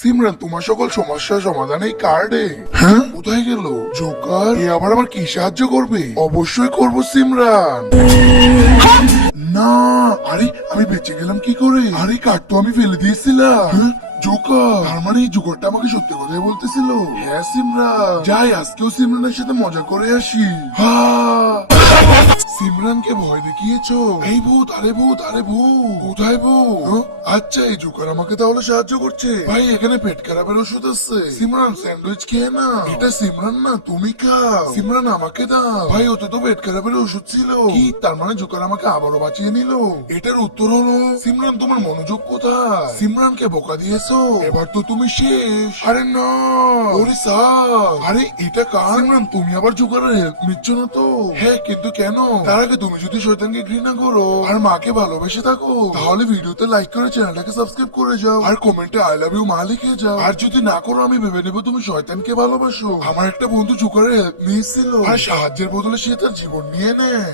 সিমরান, তোমার সকল সমস্যার সমাধান এই কার্ডে। হ্যাঁ, কোথায় গেল জোকার? এ আবার আমার কি সাহায্য করবে? অবশ্যই করব সিমরান। না, আরে আমি বেঁচে গেলাম কি করে? আরে কার্ড তো আমি ফেলে দিয়েছিলাম। হ্যাঁ, জোকার, তার মানে এই জোকারটা আমাকে সত্যি কথাই বলতেছিল। হ্যাঁ সিমরান, যাই আজকেও সিমরানের সাথে মজা করে আসি। সিমরানকে ভয় দেখিয়েছো? এই ভূত, আরে ভূত, আরে ভূত, কোথায় ভূত? আচ্ছা, এই জোকার আমাকে তাহলে সাহায্য করছে। ভাই এখানে পেট খারাপের ওষুধ আছে। সিমরান স্যান্ডউইচ খেয়ে না। এটা সিমরান না, তুমি খাও। সিমরান আমাকে দাও। ভাই ওতে তো পেট খারাপের ওষুধ ছিল। কি তার মানে জোকার আমাকে আবারও বাঁচিয়ে নিল? এটার উত্তর হলো সিমরান, তোমার মনোযোগ কোথায়? সিমরানকে বোকা দিয়েছো, এবার তো তুমি শেষ। আরে না, ওরে স্যার, আরে এটা কার? সিমরান তুমি আবার জোকারের হেল্প নিচ্ছ না তো? হ্যাঁ, কিন্তু কেন? তার আগে তুমি যদি শয়তানকে ঘৃণা করো আর মাকে ভালোবেসে থাকো, তাহলে ভিডিওতে লাইক করে চ্যানেলটাকে সাবস্ক্রাইব করে যাও আর কমেন্টে আই লাভ ইউ মা লিখে যাও। আর যদি না করো, আমি ভেবে নেবো তুমি শয়তানকে ভালোবাসো। আমার একটা বন্ধু জোকারের হেল্প নিয়েছিল আর সাহায্যের বদলে সে তার জীবন নিয়ে নেয়।